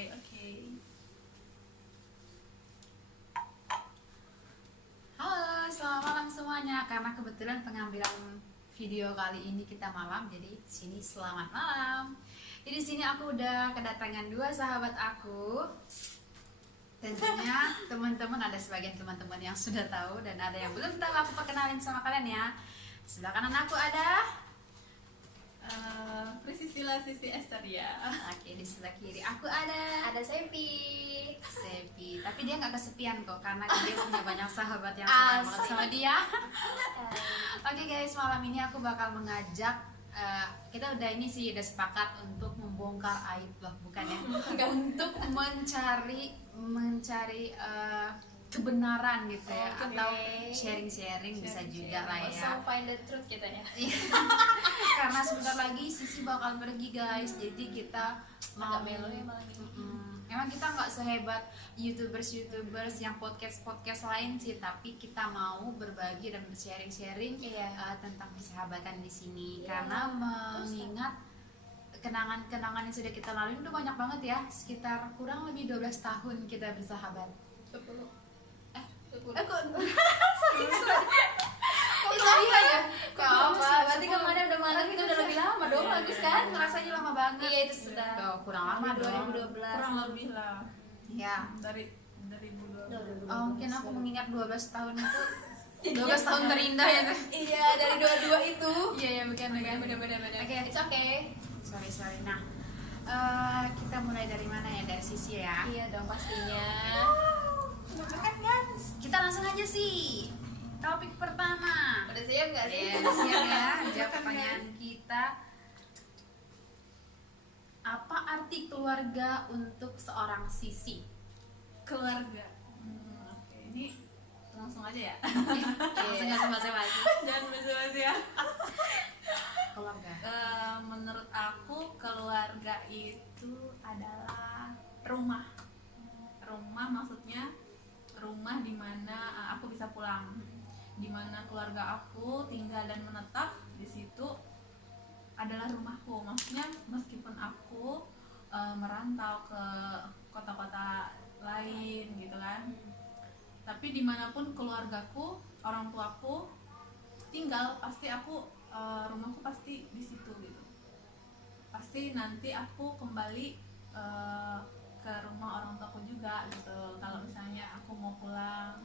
Oke. Halo, selamat malam semuanya. Karena kebetulan pengambilan video kali ini kita malam, jadi di sini selamat malam. Jadi di sini aku udah kedatangan dua sahabat aku. Tentunya teman-teman, ada sebagian teman-teman yang sudah tahu dan ada yang belum tahu. Aku perkenalin sama kalian ya. Sebelah kanan aku ada Priscilla Sisi Esteria. Oke, di sebelah kiri aku ada Sepi. Sepi, tapi dia nggak kesepian kok karena dia punya banyak sahabat yang sayang banget sama dia. Oke guys, malam ini aku bakal mengajak kita udah udah sepakat untuk membongkar aib loh, bukan ya? Untuk mencari kebenaran gitu ya, Oke. atau sharing-sharing bisa juga lah ya. So find the truth kita ya. Karena sebentar lagi Sisi bakal pergi guys, jadi kita Agak melo ya malam ini. Emang kita nggak sehebat youtubers yang podcast lain sih, tapi kita mau berbagi dan sharing Iya. tentang persahabatan di sini. Iya. Karena mengingat kenangan-kenangan yang sudah kita lalui itu banyak banget ya, sekitar kurang lebih 12 tahun kita bersahabat. 20. Itu dia ya. Berarti kemarin udah malam kita udah lebih lama dong, bagus kan? Ngerasanya lama banget. Iya, itu sudah. Oh, kurang lama dong. 2012. Kurang lebih lah. Ya. Dari 2012. Oh, mungkin aku mengingat 12 tahun itu 12 tahun terindah ya. Iya, dari 22 itu. Iya, bukan. Bener. Oke, It's okay. sorry. Nah, kita mulai dari mana ya? Dari Sisi ya. Iya dong pastinya. Kita langsung aja sih. Topik pertama. Udah siap nggak sih? Siap ya. Jawab pertanyaan kita. Apa arti keluarga untuk seorang Sisi? Keluarga. Oke, ini langsung aja ya. Langsung nggak basa-basi. Jangan basa-basi ya. Keluarga. Menurut aku keluarga itu adalah rumah. Rumah maksudnya rumah di mana aku bisa pulang, di mana keluarga aku tinggal dan menetap di situ adalah rumahku. Maksudnya meskipun aku merantau ke kota-kota lain gitu kan, tapi dimanapun keluargaku, orang tuaku tinggal, pasti aku rumahku pasti di situ gitu. Pasti nanti aku kembali ke rumah orang tuaku juga gitu. Kalau misalnya aku mau pulang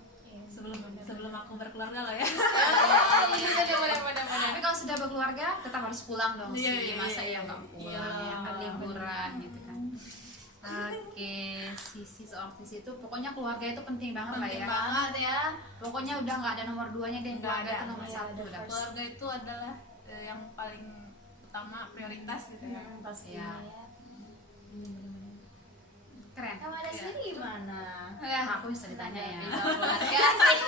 sebelum aku berkeluarga loh ya. Tapi kalau sudah berkeluarga tetap harus pulang dong Iya, sih. iya, Masa iya. ya nggak pulang Iya, ya kan, liburan bener. gitu kan. Oke, seorang Sisi itu pokoknya keluarga itu penting banget lah Penting ya. banget ya. Pokoknya udah nggak ada nomor duanya deh, Nggak keluarga ada. itu nomor Iya, satu ada udah. Keluarga itu adalah yang paling utama, prioritas gitu ya. Pastinya Iya. ya. Keren. Kamu ada sendiri gimana? Ya, aku bisa ditanya ya. Bisa keluarga sih.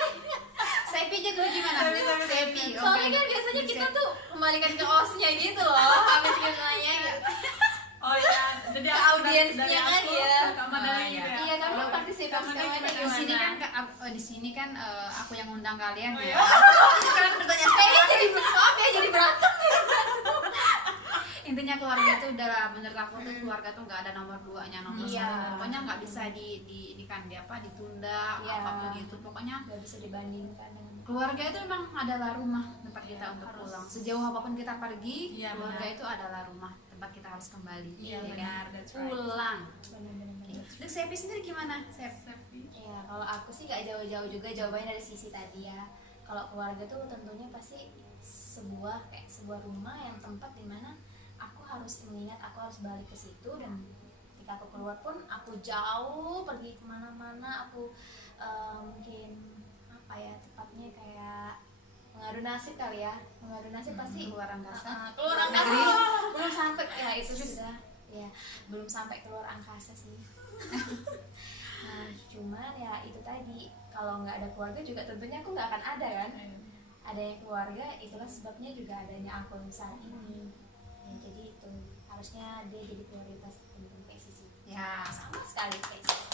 Sepi aja dulu gimana? Sepi. Soalnya kan biasanya kita tuh kembalikan ke osnya gitu loh. Habis kita nanya gitu. Oh iya, jadi Ke audiensnya dari kan aku ya. ke Kak Madani Ah, gitu iya. ya. Iya, kamu kan partisipasi Kamu kamu gimana? di sini kan aku yang undang kalian Oh, ya. iya. Sekarang bertanya saya jadi maaf ya jadi berantem. Intinya keluarga itu udah, menurut aku tuh keluarga tuh nggak ada nomor duanya, nomor Iya. satu. Pokoknya nggak bisa ini kan ditunda Iya. apapun itu. Pokoknya Gak bisa dibandingkan dengan keluarga itu memang adalah rumah tempat kita Iya, untuk harus. pulang. Sejauh apapun kita pergi, Iya, keluarga benar. itu adalah rumah tempat kita harus kembali. Iya, ya benar, kan? that's right. Pulang. benar-benar. Untuk Sepi sendiri gimana? Ya, kalau aku sih gak jauh-jauh juga jawabannya dari sisi tadi ya. Kalau keluarga tuh tentunya pasti sebuah rumah yang tempat dimana aku harus mengingat, aku harus balik ke situ, dan ketika aku keluar pun aku jauh pergi kemana-mana, aku mungkin apa ya tepatnya kayak mengadu nasib kali ya, mengadu nasib pasti Keluar angkasa. keluar angkasa belum sampai ya, itu sudah ya belum sampai keluar angkasa sih. Nah cuman ya itu tadi, kalau nggak ada keluarga juga tentunya aku nggak akan ada kan. Adanya keluarga itulah sebabnya juga adanya aku saat ini ya, jadi itu harusnya dia jadi prioritas penting kayak Sisi Ya. sama sekali kayak Sisi.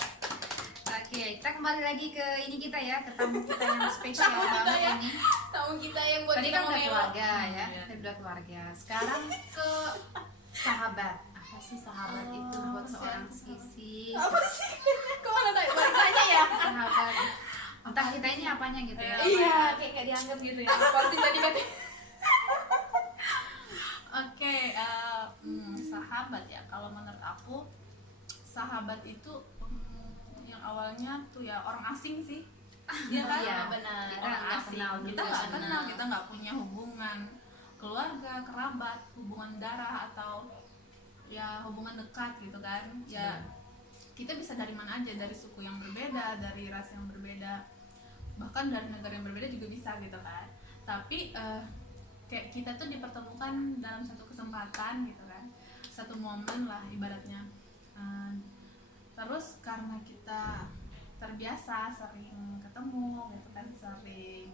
Oke, kita kembali lagi ke ini kita ya, ke tamu kita yang spesial banget ya. ini. Tamu kita yang buat Tadi kita kan udah ngomel. keluarga ya, Iya. tadi udah keluarga. Sekarang ke sahabat. Apa sih sahabat itu buat seorang Sisi? Apa sih? Kok malah balik tanya ya? Sahabat, entah kita ini apanya gitu ya. Iya, kayak nggak dianggap gitu ya. Pasti tadi kata. Oke, sahabat ya. Kalau menurut aku, sahabat itu yang awalnya tuh ya orang asing sih. Iya kan? Iya, benar. Kita Orang nggak asing. kenal Kita juga nggak sih. kenal, kita nggak punya hubungan keluarga, kerabat, hubungan darah atau ya hubungan dekat gitu kan. Ya kita bisa dari mana aja, dari suku yang berbeda, dari ras yang berbeda, bahkan dari negara yang berbeda juga bisa gitu kan. Tapi kayak kita tuh dipertemukan dalam satu kesempatan gitu kan, satu momen lah ibaratnya. Terus karena kita terbiasa sering ketemu gitu kan, sering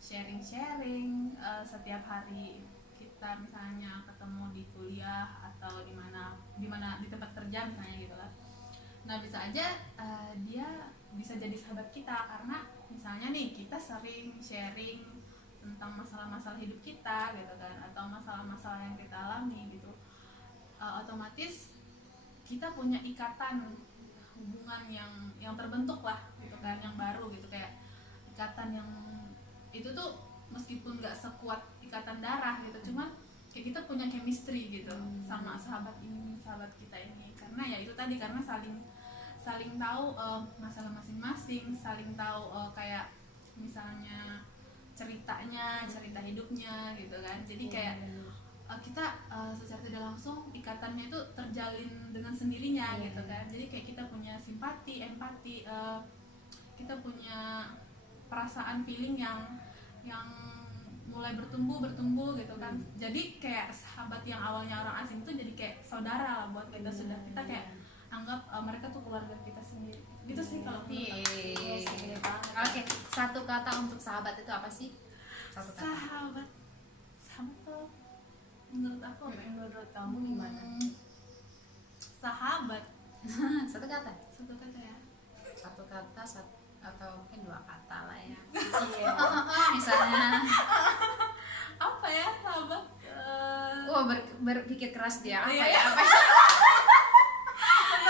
sharing setiap hari kita misalnya ketemu di kuliah atau di mana di tempat kerja misalnya gitu kan. Nah bisa aja dia bisa jadi sahabat kita karena misalnya nih kita sering sharing tentang masalah-masalah hidup kita gitu kan, atau masalah-masalah yang kita alami gitu. Otomatis kita punya ikatan hubungan yang terbentuk lah gitu kan, yang baru gitu, kayak ikatan yang itu tuh meskipun nggak sekuat ikatan darah gitu, cuman kayak kita punya chemistry gitu sama sahabat kita ini, karena ya itu tadi, karena saling tahu masalah masing-masing, saling tahu kayak misalnya cerita hidupnya gitu kan. Jadi kayak kita secara tidak langsung ikatannya itu terjalin dengan sendirinya gitu kan. Jadi kayak kita punya simpati, empati, kita punya perasaan, feeling yang mulai bertumbuh gitu kan. Jadi kayak sahabat yang awalnya orang asing itu jadi kayak saudara lah buat kita. Sudah kita kayak anggap mereka tuh keluarga kita sendiri gitu sih kalau menurut aku. Oke, satu kata untuk sahabat itu apa sih? Satu kata. Sahabat tuh menurut aku apa ya? Menurut kamu gimana? Sahabat Satu kata. ya. Satu kata atau mungkin dua kata lah ya. Iya. Misalnya, Apa ya sahabat? wah berpikir keras dia. Apa Iya, ya? iya. Apa?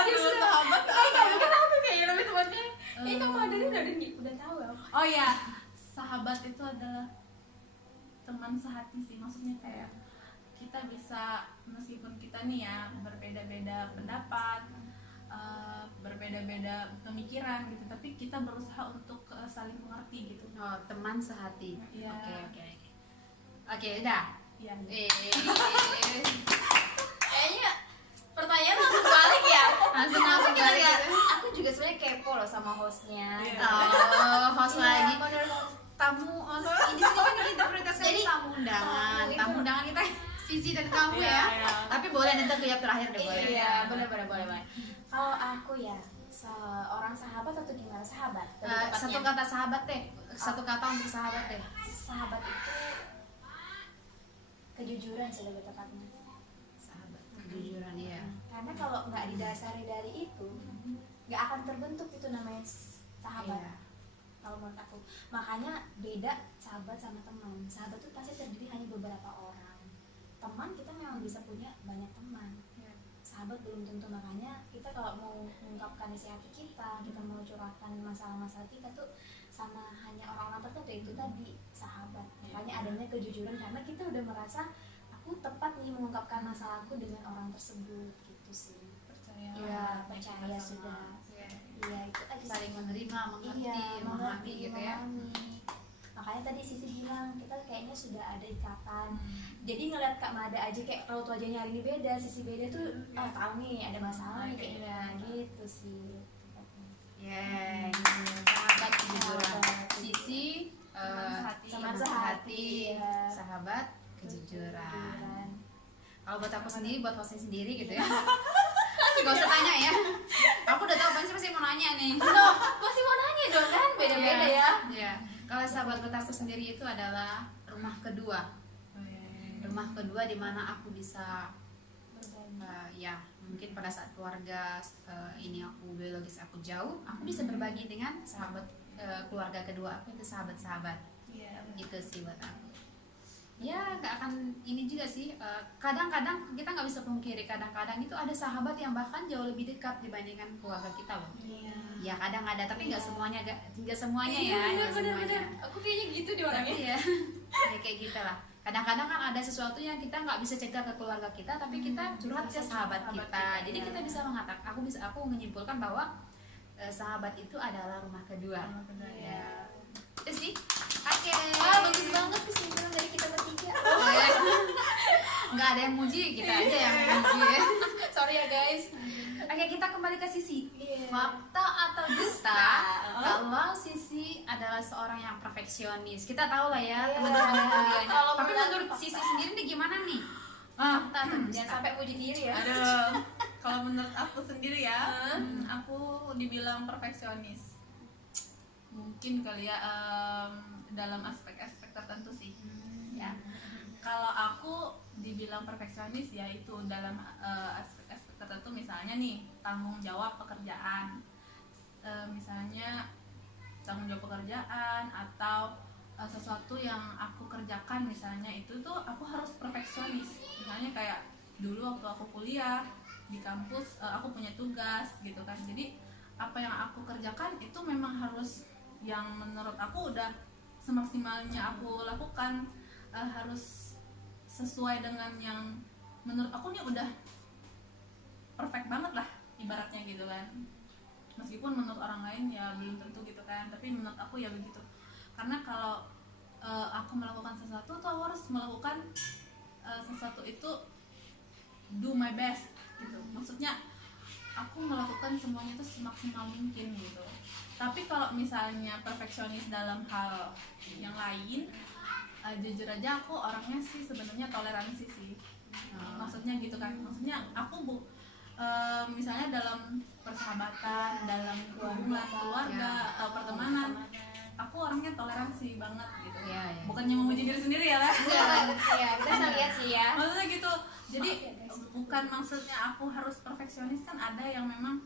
Dia sudah sahabat Kamu kan aku kayaknya lebih tepatnya. Kamu ada udah tahu ya. Oh ya, sahabat itu adalah teman sehati sih. Maksudnya kayak kita bisa, meskipun kita nih ya berbeda-beda pendapat, berbeda-beda pemikiran gitu, tapi kita berusaha untuk saling mengerti gitu. Oh, teman sehati. Iya. Oke, udah. Iya. Kayaknya pertanyaan langsung balik ya. Langsung Kita balik nggak- gitu. Aku juga sebenarnya kepo loh sama hostnya. Iya. Oh, host Iya, lagi. menurut Tamu, di sini kan kita prioritaskan Jadi, tamu undangan. tamu itu- Tamu undangan kita Sisi dan kamu Iya, ya. iya. Tapi boleh nanti aku jawab terakhir deh, boleh. Iya, benar-benar boleh. Kalau aku ya seorang sahabat atau gimana sahabat? Lebih tepatnya. Satu kata sahabat deh. Satu kata untuk sahabat deh. Sahabat itu kejujuran sih lebih tepatnya. Sahabat, kejujuran ya. Karena kalau nggak didasari dari itu, nggak akan terbentuk itu namanya sahabat. Iya. Kalau menurut aku, makanya beda sahabat sama teman. Sahabat itu pasti terdiri hanya beberapa orang. Teman kita memang bisa punya banyak teman. Sahabat belum tentu, makanya kita kalau mau mengungkapkan isi hati kita mau curahkan masalah-masalah kita tuh sama hanya orang-orang tertentu, itu tadi sahabat. Makanya adanya kejujuran, karena kita udah merasa aku tepat nih mengungkapkan masalahku dengan orang tersebut gitu sih. Percaya. Iya, percaya sudah. Iya, itu aja sih. Saling menerima, mengerti, Iya, memahami gitu ya. memahami. Makanya tadi Sisi bilang kita kayaknya sudah ada ikatan. Jadi ngeliat Kak Mada aja kayak raut wajahnya hari ini beda, Sisi beda tuh, oh tahu nih ada masalah nih kayaknya gitu sih. Yeay. Sahabat kejujuran. Sahabat. Sisi Teman Teman sehati. teman sehati, ya. sahabat kejujuran. Kejujuran. Kalau buat aku sendiri, buat hostnya sendiri gitu ya. Gak usah tanya ya. Aku udah tahu pasti mau nanya nih. Loh, masih mau nanya dong kan? Beda-beda ya. Iya. Kalau sahabat buat aku sendiri itu adalah rumah kedua. Rumah kedua di mana aku bisa ya mungkin pada saat keluarga ini aku biologis aku jauh, aku bisa berbagi dengan sahabat keluarga kedua aku, itu sahabat-sahabat. Iya. Gitu sih buat aku. ya nggak akan ini juga sih. Kadang-kadang kita nggak bisa pungkiri, kadang-kadang itu ada sahabat yang bahkan jauh lebih dekat dibandingkan keluarga kita loh. Iya. Ya kadang ada, tapi nggak semuanya, nggak semuanya ya, nggak semuanya. Aku kayaknya gitu di orangnya. Tapi ya, ya kayak gitu lah. Kadang-kadang kan ada sesuatu yang kita nggak bisa cerita ke keluarga kita, tapi kita curhat ke sahabat kita. Jadi kita bisa mengatakan, aku menyimpulkan bahwa sahabat itu adalah rumah kedua. Ya. Itu sih. Oke. Bagus banget kesimpulan dari kita bertiga. Nggak ada yang muji, kita aja yang muji. Sorry ya guys. Oke, kita kembali ke Sisi. Iya. Fakta atau dusta? Kalau Sisi adalah seorang yang perfeksionis, kita tahu lah ya teman-teman kuliahnya. Kalau Tapi menurut- menurut Sisi sendiri nih gimana nih? Ah, Fakta atau dusta? Jangan sampai puji diri ya. Aduh, kalau menurut aku sendiri ya, aku dibilang perfeksionis. Mungkin kali ya dalam aspek-aspek tertentu sih. Ya. Kalau aku dibilang perfeksionis ya itu dalam aspek-aspek tertentu, misalnya nih tanggung jawab pekerjaan. Misalnya tanggung jawab pekerjaan atau sesuatu yang aku kerjakan, misalnya itu tuh aku harus perfeksionis. Misalnya kayak dulu waktu aku kuliah di kampus, aku punya tugas gitu kan, jadi apa yang aku kerjakan itu memang harus yang menurut aku udah semaksimalnya aku lakukan, harus sesuai dengan yang menurut aku nih udah perfect banget lah ibaratnya gitu kan. Meskipun menurut orang lain ya belum tentu gitu kan, tapi menurut aku ya begitu. Karena kalau aku melakukan sesuatu tuh aku harus melakukan sesuatu itu do my best gitu. Maksudnya aku melakukan semuanya itu semaksimal mungkin gitu. Tapi kalau misalnya perfeksionis dalam hal yang lain, jujur aja aku orangnya sih sebenarnya toleransi sih. Maksudnya gitu kan. Maksudnya aku misalnya dalam persahabatan, dalam hubungan keluarga atau pertemanan, aku orangnya toleransi banget gitu. Iya, iya. Bukannya memuji diri sendiri ya lah. Iya, kita bisa lihat sih ya. Maksudnya gitu. Jadi bukan maksudnya aku harus perfeksionis, kan ada yang memang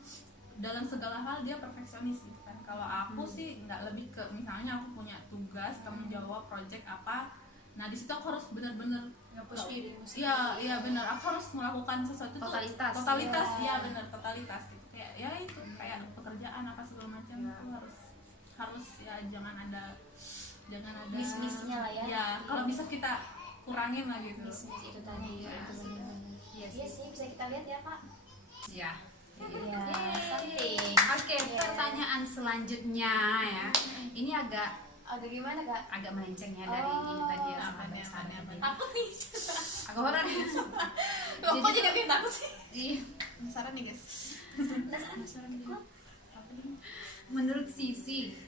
dalam segala hal dia perfeksionis gitu kan. Kalau aku sih nggak, lebih ke misalnya aku punya tugas, tanggung jawab, project apa. Nah di situ aku harus benar-benar push diri. iya benar, aku harus melakukan sesuatu tuh Totalitas. iya benar, totalitas gitu. Kayak ya itu kayak pekerjaan apa segala macam aku harus ya jangan ada Miss-missnya lah ya. Ya kalau bisa kita kurangin lah gitu. Miss itu tadi. Iya, Itu benar. Iya Iya sih, bisa kita lihat ya Kak. Iya. Iya, Yeay. something. Oke, pertanyaan selanjutnya ya. Ini agak Gimana Kak? melenceng ya dari ini tadi ya, sahabat-sahabat tadi. Takut nih. Agak horor nih. Kok jadi kayak takut sih? Iya. Penasaran nih guys. Penasaran gitu. Menurut Sisi,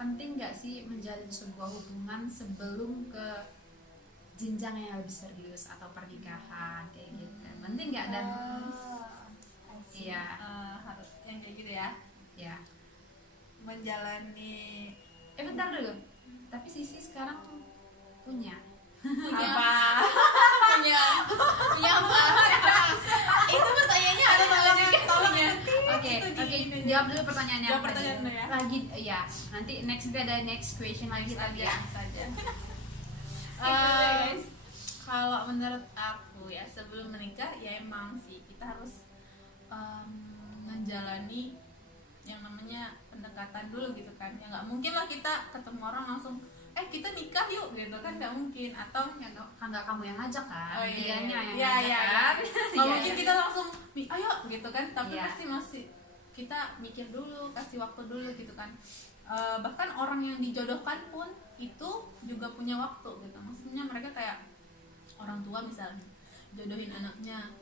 penting nggak sih menjalin sebuah hubungan sebelum ke jenjang yang lebih serius atau pernikahan kayak gitu? Penting nggak? Dan iya, Harus yang kayak gitu ya, ya. menjalani Bentar dulu. Tapi Sisi sekarang punya apa? Punya apa? Itu pertanyaannya ada Tolong ya. Oke, jawab dulu pertanyaannya. Jawab apa pertanyaan dulu? dulu ya. Lagi, ya. Nanti ada next question lagi tadi ya. saja. Guys. Kalau menurut aku ya, sebelum menikah ya emang sih kita harus menjalani yang namanya pendekatan dulu gitu kan. Ya nggak mungkin lah kita ketemu orang langsung kita nikah yuk gitu kan, nggak mungkin. Atau Ya nggak kamu yang ngajak kan? oh, iya, Dianya yang iya, ngajak iya, kan? nggak Iya, mungkin iya. kita langsung ayo gitu kan, tapi Iya. pasti masih kita mikir dulu, kasih waktu dulu gitu kan. Bahkan orang yang dijodohkan pun itu juga punya waktu gitu. Maksudnya mereka kayak orang tua misalnya jodohin anaknya,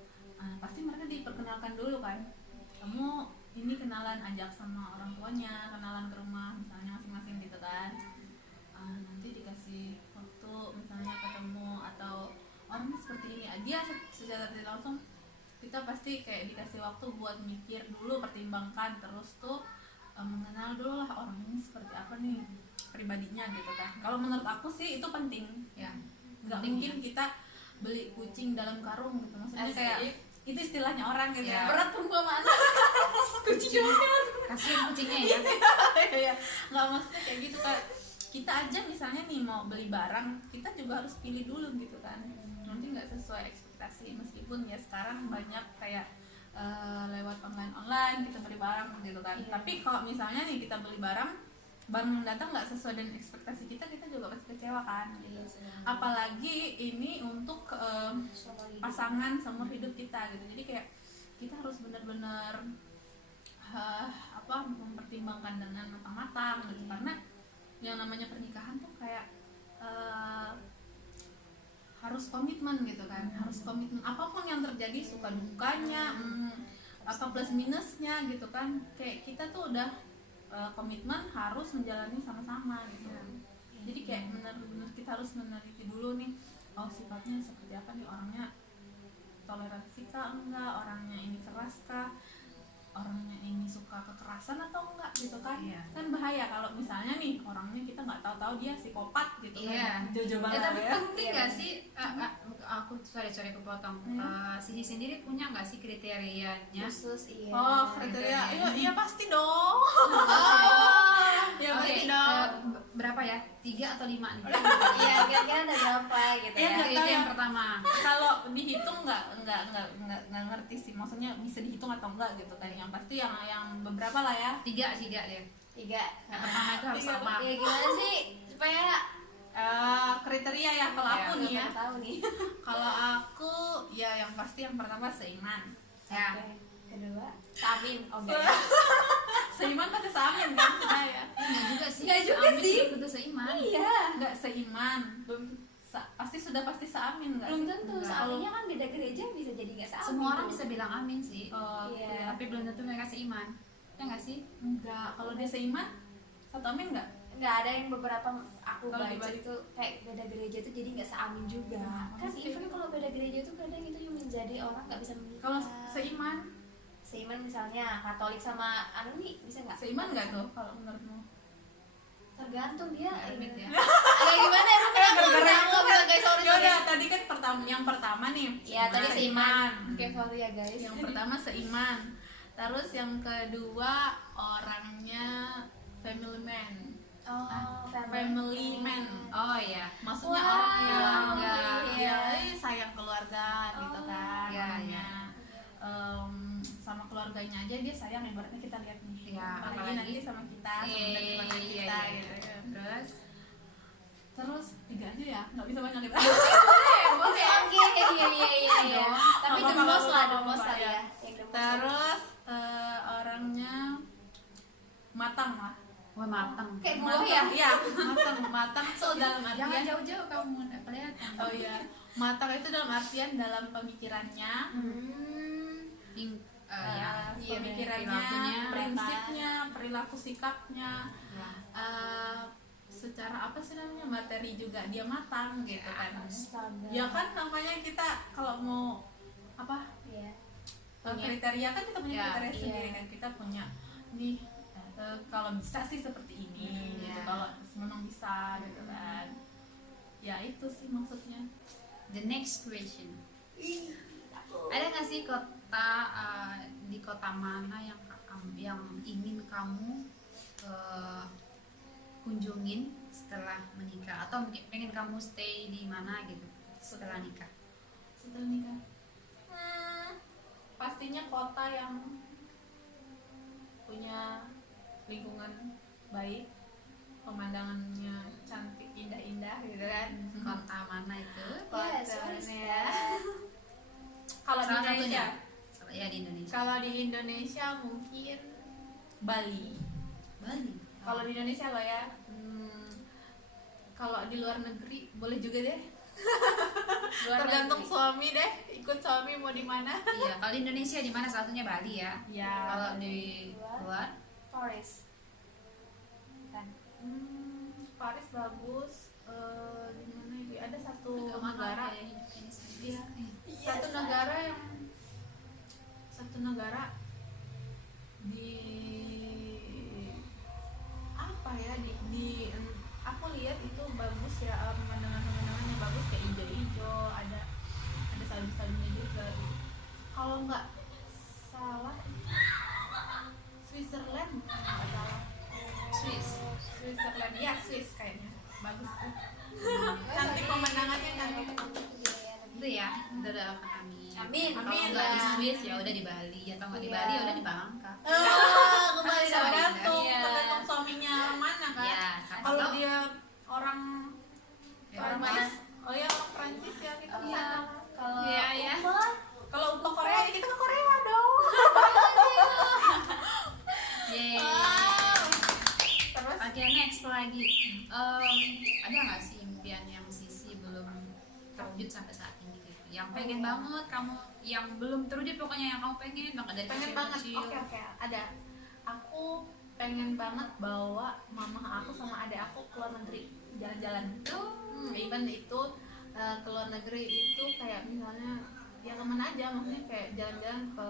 pasti mereka diperkenalkan dulu kan, kamu ini kenalan, ajak sama orang tuanya, kenalan ke rumah misalnya masing-masing gitu kan. Nanti dikasih waktu misalnya ketemu, atau orangnya seperti ini, dia secara tidak langsung kita pasti kayak dikasih waktu buat mikir dulu, pertimbangkan, terus tuh mengenal dulu lah orang ini seperti apa nih pribadinya gitu kan. Kalau menurut aku sih itu penting Ya. nggak Penting, mungkin kita beli kucing dalam karung gitu, maksudnya Asik. kayak itu istilahnya orang gitu Ya. ya. Berat perumpamaan. Kucing. Kasihan kucingnya ya. Iya, nggak, maksudnya kayak gitu kan. kita aja misalnya nih mau beli barang, kita juga harus pilih dulu gitu kan, nanti nggak sesuai ekspektasi. Meskipun ya sekarang banyak kayak lewat online kita beli barang gitu kan, tapi kalau misalnya nih kita beli barang yang datang nggak sesuai dengan ekspektasi kita juga pasti kecewa kan gitu. Apalagi ini untuk pasangan seumur hidup kita gitu, jadi kayak kita harus benar-benar mempertimbangkan dengan matang-matang gitu, karena yang namanya pernikahan tuh kayak harus komitmen gitu kan, harus komitmen apapun yang terjadi, suka dukanya, apa plus minusnya gitu kan, kayak kita tuh udah komitmen harus menjalani sama-sama gitu. Jadi kayak benar-benar kita harus meneliti dulu nih, oh sifatnya seperti apa nih orangnya, toleransi kah enggak, orangnya ini keras kah, orangnya ini suka kekerasan atau enggak gitu kan. Kan bahaya kalau misalnya nih orangnya kita nggak tahu-tahu dia psikopat gitu kan, jauh-jauh banget tapi ya. penting nggak sih, aku sorry kepotong, Sisi sendiri punya nggak sih kriterianya khusus? Oh kriteria, iya pasti dong. Ya pasti Oke, dong. berapa ya, 3 atau 5 nih? Iya, kira-kira ada berapa gitu Iya, ya? nggak Itu tahu yang ya. pertama. Kalau dihitung nggak ngerti sih, maksudnya bisa dihitung atau enggak gitu kan. Yang pasti yang beberapa lah ya. 3 deh. 3. Yang pertama itu harus apa? Ya gimana sih supaya Kriteria ya kalau Iya, aku nih ya. tahu nih. Kalau aku ya yang pasti yang pertama seiman. Ya. Oke. Kedua, Samin. Oke. Seiman pasti seamin kan saya. Enggak juga sih. Nggak juga Amin sih. belum tentu seiman. Iya. Enggak seiman, belum pasti seamin enggak? Belum sih? tentu. Enggak. Soalnya kan beda gereja bisa jadi nggak sama. Semua orang bisa bilang amin sih. Oh, Iya. iya. Tapi belum tentu mereka seiman. Ya nggak sih? Enggak, kalau dia seiman satu amin enggak? Nggak ada yang beberapa aku Kalau baca dibalik- itu kayak beda gereja itu jadi nggak seamin juga. Kan Maksudnya even kalau beda gereja itu kadang itu yang menjadi orang nggak bisa menikah. Kalau seiman, seiman misalnya Katolik sama anu nih bisa nggak? seiman enggak tuh kalau menurutmu? Tergantung dia. Amit ya. Kayak gimana ya? Kenapa gara-gara nggak bisa guys? Sorry. Yaudah, tadi kan yang pertama nih. Ya tadi seiman. Seiman. Oke sorry ya guys. Yang pertama seiman. Terus yang kedua orangnya family man. Family man. Oh iya. Maksudnya Wow. orang yang Iya. sayang keluarga gitu kan. Iya, orangnya. Sama keluarganya aja dia sayang, ibaratnya kita lihat nih. Iya, apalagi apalagi nanti sama kita, sama keluarga Iya, kita iya. gitu kan. Terus 3 aja ya, nggak bisa banyak kita. Oke iya. Tapi Apa-apa, the most lah, the apa-apa, most lah ya. ya. Yang the most. Terus orangnya matang lah. wah matang. Kayak buah ya? Iya, matang tuh dalam Jangan artian. jauh-jauh kamu kelihatan. Oh iya, matang itu dalam artian dalam pemikirannya, Ya. Iya, pemikirannya, perilakunya, prinsipnya, perilaku sikapnya, Ya. secara apa sih namanya, materi juga dia matang gitu kan. Astaga. Ya kan namanya kita kalau mau apa Iya. kriteria kan kita punya Ya, kriteria iya. sendiri kan, kita punya nih kalau bisa sih seperti ini gitu. Iya. Kalau memang bisa gitu kan, ya itu sih maksudnya. The next question. Ada nggak sih kota di kota mana yang ingin kamu kunjungin setelah menikah, atau mungkin pengen kamu stay di mana gitu setelah nikah? Setelah nikah, pastinya kota yang punya lingkungan baik, pemandangannya cantik, indah-indah gitu kan. Kota mana itu? Yes, Kotanya. what is that? Kalau di Salah Indonesia, satunya. Ya di Indonesia. kalau di Indonesia mungkin Bali. Bali. Kalau di Indonesia lo ya, kalau di luar negeri boleh juga deh. Tergantung negeri. suami deh, ikut suami mau di mana. Iya, kalau di Indonesia di mana? Satunya Bali ya. Ya. Kalau di luar Paris. Bukan. Paris bagus. Di mana ya? Ada satu agak mahal negara. ya, ini Iya. Yes, Satu negara di apa ya, di aku lihat itu bagus ya, pemandangannya bagus, kayak hijau-hijau, ada salju-saljunya juga. Kalau nggak salah Switzerland, nggak salah. Swiss. Switzerland ya, Swiss kayaknya. bagus tuh. Cantik pemandangannya, cantik. Itu ya, udah doakan amin. Amin. Kalau Amin nggak di lah. Swiss ya udah di Bali, atau nggak di Iya. Bali ya udah di Bangka. Kembali Sama tergantung, Iya. tergantung suaminya orang mana kan. Ya, siapa Kalau tahu. dia orang Orang Prancis, oh ya orang Prancis ya kita ke sana. Kalau Iya, iya. Umar, Kalau untuk Korea ya kita ke Korea dong. Yeay. Terus Oke, next lagi. Ada nggak sih impian yang Sisi belum terwujud sampai saat ini gitu? Yang pengen banget kamu, yang belum terwujud pokoknya yang kamu pengen banget dari pengen kecil banget. kecil. Oke, ada. Aku pengen banget bawa mama aku sama adik aku ke luar negeri jalan-jalan. Even itu ke luar negeri itu kayak misalnya ya kemana aja, maksudnya kayak jalan-jalan ke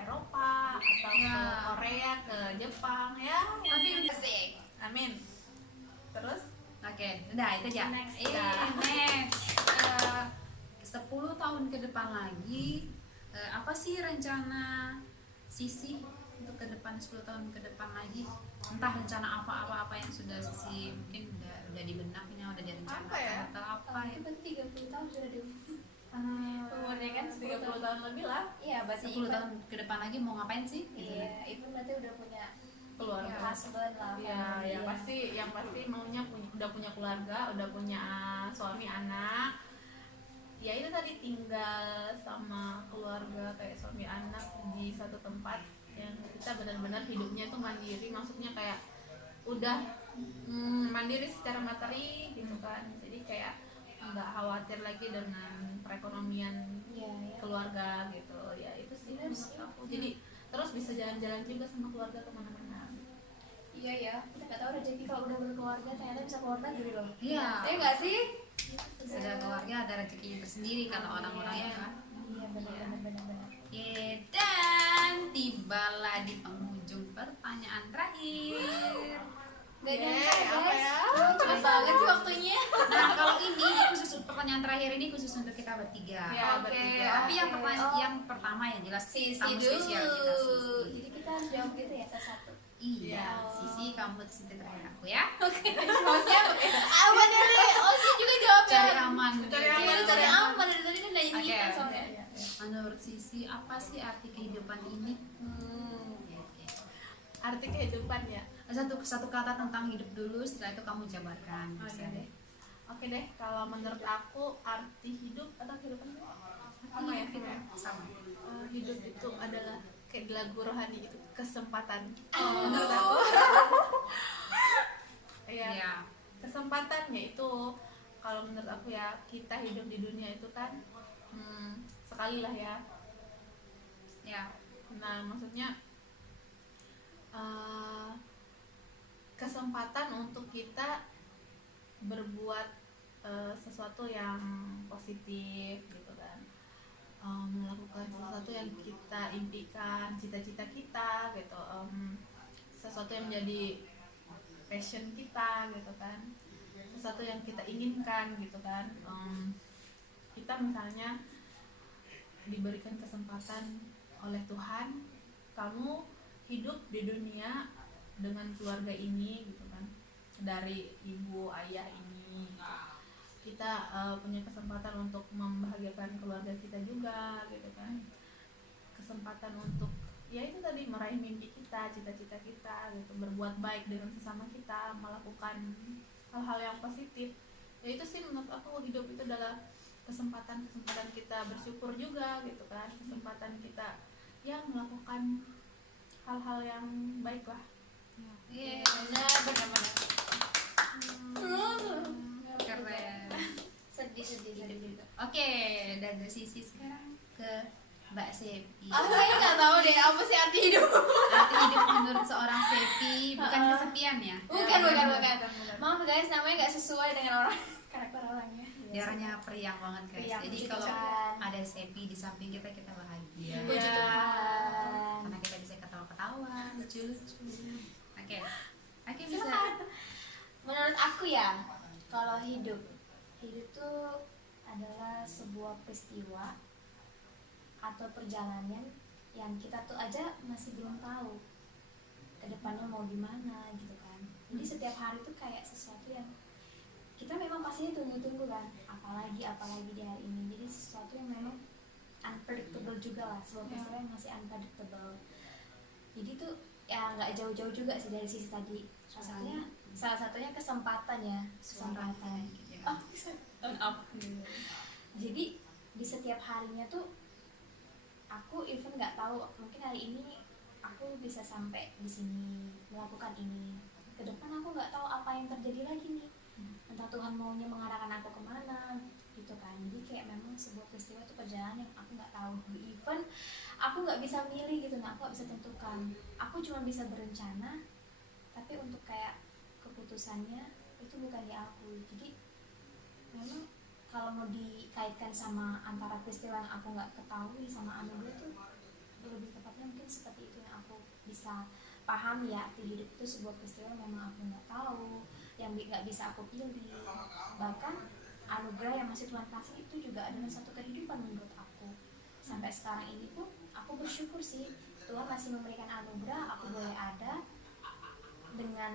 Eropa atau ke Ya. Korea, ke Jepang ya. Tapi asik. Amin. Terus Oke, udah itu aja. Next. Next. 10 tahun ke depan lagi, apa sih rencana Sisi untuk ke depan 10 tahun ke depan lagi? Entah rencana apa yang sudah Sisi mungkin udah di benaknya, udah direncanakan Apa ya? atau apa ya? itu berarti 30 tahun sudah di umurnya kan 30 tahun lebih lah. Iya, berarti 10 tahun ke depan lagi mau ngapain sih? Gitu. Iya, Ibu berarti udah punya Keluarga. husband lah. Ya, family. yang pasti maunya udah punya keluarga, udah punya suami anak. Ya itu tadi tinggal sama keluarga kayak suami anak di satu tempat yang kita benar-benar hidupnya itu mandiri, maksudnya kayak udah mandiri secara materi gitu kan. Jadi kayak nggak khawatir lagi dengan perekonomian Iya, iya. keluarga gitu. Ya itu sih menurut aku. Jadi terus bisa jalan-jalan juga sama keluarga kemana-mana. Iya ya, kita nggak tahu rezeki kalau udah berkeluarga ternyata bisa keluar negeri loh. Iya. Iya nggak sih? Sudah keluarga ada rezekinya tersendiri kata orang-orang ya kan. Iya benar. Oke, dan tibalah di penghujung pertanyaan terakhir. Gak Yeay, nyangka apa guys, ya? cepet banget sih waktunya. Nah, kalau ini khusus pertanyaan terakhir ini khusus untuk kita bertiga. Ya, Oke, bertiga. Tapi yang oke. pertanyaan Oh. yang pertama yang jelas Sisi tamu dulu. spesial kita Sisi. Jadi kita harus jawab gitu ya satu-satu. Iya, Iya. Sisi kamu sisi terakhir aku ya. Oke. Hostnya apa dulu? Hostnya juga jawab Cari ya. aman. Cari Iya, aman, cari aman dari tadi kan nanya Oke. kita soalnya. Menurut Sisi apa sih arti kehidupan ini? Oke. Arti kehidupan ya. Satu kata tentang hidup dulu, setelah itu kamu jabarkan. Oke Bisa deh. Oke deh, kalau menurut aku arti hidup atau kehidupan apa ya sih kayak Sama. hidup itu adalah kayak lagu rohani itu kesempatan. Oh. Menurut aku. Iya. Iya. Kesempatan yaitu kalau menurut aku ya kita hidup di dunia itu kan sekali lah ya. Ya. Nah maksudnya kesempatan untuk kita berbuat sesuatu yang positif gitu kan, melakukan sesuatu yang kita impikan, cita-cita kita gitu, sesuatu yang menjadi passion kita gitu kan, sesuatu yang kita inginkan gitu kan. Kita misalnya diberikan kesempatan oleh Tuhan, kamu hidup di dunia dengan keluarga ini gitu kan, dari ibu ayah ini gitu. Kita punya kesempatan untuk membahagiakan keluarga kita juga gitu kan, kesempatan untuk ya itu tadi meraih mimpi kita, cita-cita kita gitu, berbuat baik dengan sesama kita, melakukan hal-hal yang positif. Ya itu sih menurut aku hidup itu adalah kesempatan kita bersyukur juga gitu kan, kesempatan kita yang melakukan hal-hal yang baik lah. Iya. Benar. Keren. Sedih. Oke, dari Sisi sekarang ke Mbak Sepi. Aku kayaknya nggak tahu deh apa sih arti hidup. Arti hidup menurut seorang Sepi bukan kesepian ya. Bukan. Maaf guys, namanya nggak sesuai dengan orang karakter orangnya. Dia orangnya periang banget guys. Periang, Jadi puji kalau Tuhan. ada Sepi di samping kita bahagia. Puji Iya. Tuhan. Karena kita bisa ketawa-ketawa, lucu-lucu. Oke, bisa. Silakan. Menurut aku ya, kalau hidup tuh adalah sebuah peristiwa atau perjalanan yang kita tuh aja masih belum tahu ke depannya mau gimana gitu kan. Jadi setiap hari tuh kayak sesuatu yang kita memang pastinya tunggu-tunggu kan, apalagi di hari ini. Jadi sesuatu yang memang unpredictable juga lah, sebuah peristiwa yang masih unpredictable. Jadi tuh ya nggak jauh-jauh juga sih dari sisi tadi. Salah satunya kesempatan ya, kesempatan. Oh, turn up. Jadi di setiap harinya tuh aku even nggak tahu, mungkin hari ini aku bisa sampai di sini melakukan ini, ke depan aku nggak tahu apa yang terjadi lagi nih, entah Tuhan maunya mengarahkan aku kemana gitu kan. Jadi kayak memang sebuah peristiwa itu perjalanan yang aku nggak tahu, even aku nggak bisa milih gitu, nah aku nggak bisa tentukan, aku cuma bisa berencana, tapi untuk kayak keputusannya itu bukan di aku. Jadi memang kalau mau dikaitkan sama antara peristiwa yang aku nggak ketahui sama anugerah itu, lebih tepatnya mungkin seperti itu yang aku bisa paham ya. Arti hidup itu sebuah peristiwa yang memang aku nggak tahu, yang nggak bisa aku pilih. Bahkan anugerah yang masih Tuhan kasih itu juga adalah satu kehidupan menurut aku. Sampai sekarang ini pun aku bersyukur sih, Tuhan masih memberikan anugerah, aku boleh ada dengan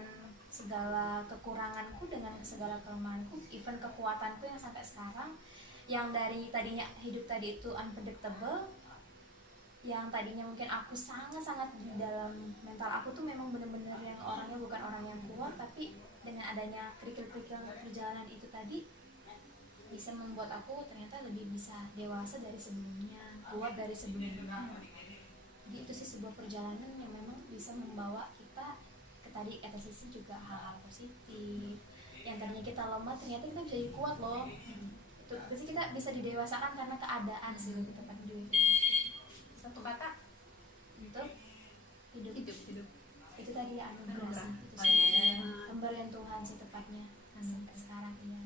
segala kekuranganku, dengan segala kelemahanku, even kekuatanku yang sampai sekarang, yang dari tadinya hidup tadi itu unpredictable, yang tadinya mungkin aku sangat-sangat di dalam mental aku tuh memang bener-bener yang orangnya bukan orang yang kuat, tapi dengan adanya kerikil-kerikil perjalanan itu tadi bisa membuat aku ternyata lebih bisa dewasa dari sebelumnya, kuat dari sebelumnya. Jadi itu sih sebuah perjalanan yang memang bisa membawa kita tadi kata sisi juga hal-hal positif, yang tadinya kita lemah ternyata kita bisa jadi kuat loh. Itu pasti kita bisa didewasakan karena keadaan sih, lebih tepatnya juga. Satu kata untuk hidup itu tadi anugerah sih, itu pemberian Tuhan sih tepatnya sampai sekarang ya.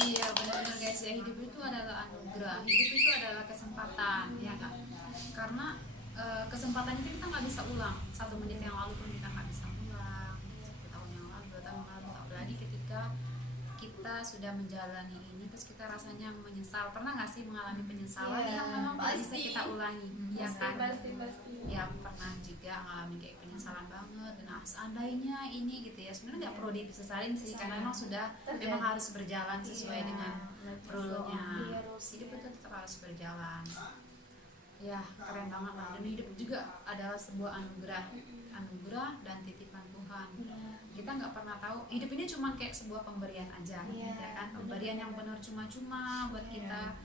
Iya benar-benar guys ya, hidup itu adalah anugerah, hidup itu adalah kesempatan ya kan, karena kesempatan itu kita nggak bisa ulang. 1 menit yang lalu pun kita nggak bisa ulang, 1 tahun yang lalu, 2 tahun yang lalu, apalagi ketika kita sudah menjalani ini terus kita rasanya menyesal. Pernah nggak sih mengalami penyesalan yang memang tidak bisa kita ulangi? Ya kan, pasti ya pernah juga ngalamin kayak penyesalan banget, dan seandainya ini gitu ya. Sebenarnya nggak perlu disesalin sih, karena memang sudah memang harus berjalan sesuai dengan rule-nya. Hidup itu tetap harus berjalan. Ya keren banget lah, dan hidup juga adalah sebuah anugerah dan titipan Tuhan. Kita nggak pernah tahu, hidup ini cuma kayak sebuah pemberian aja, ya kan, pemberian yang benar cuma-cuma buat kita.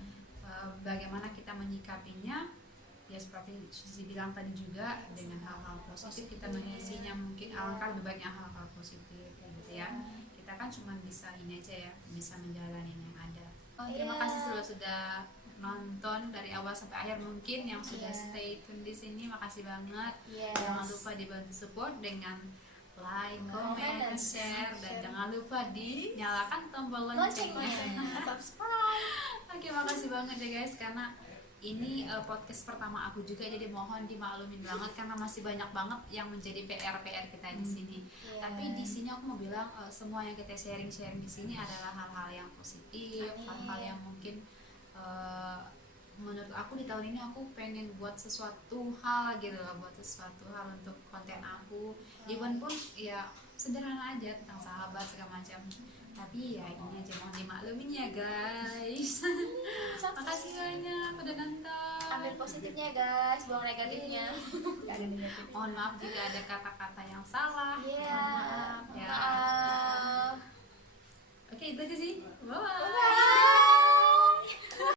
Bagaimana kita menyikapinya ya, seperti Susi bilang tadi juga, dengan hal-hal positif kita mengisinya. Mungkin alangkah lebih baiknya hal-hal positif gitu ya. Kita kan cuma bisa ini aja ya, bisa menjalani yang ada. Terima kasih sudah nonton dari awal sampai akhir, mungkin yang sudah stay tune di sini, makasih banget. Jangan lupa dibantu support dengan like, comment, share, dan jangan lupa dinyalakan tombol loncengnya. Subscribe. Oke, makasih banget ya guys, karena ini podcast pertama aku juga, jadi mohon dimaklumin banget karena masih banyak banget yang menjadi PR kita di sini. Tapi di sini aku mau bilang semua yang kita sharing di sini adalah hal-hal yang positif, hal-hal yang mungkin menurut aku di tahun ini aku pengen buat sesuatu hal gitu loh, buat sesuatu hal untuk konten aku, even pun ya sederhana aja tentang sahabat segala macam, tapi ya ini aja, mohon dimaklumin ya guys. Makasih banyak udah nonton. Ambil positifnya guys, buang negatifnya. Gak ada negatif. Mohon maaf jika ada kata-kata yang salah. Iya. Mohon maaf ya. Maaf. Oke, itu aja sih. Bye.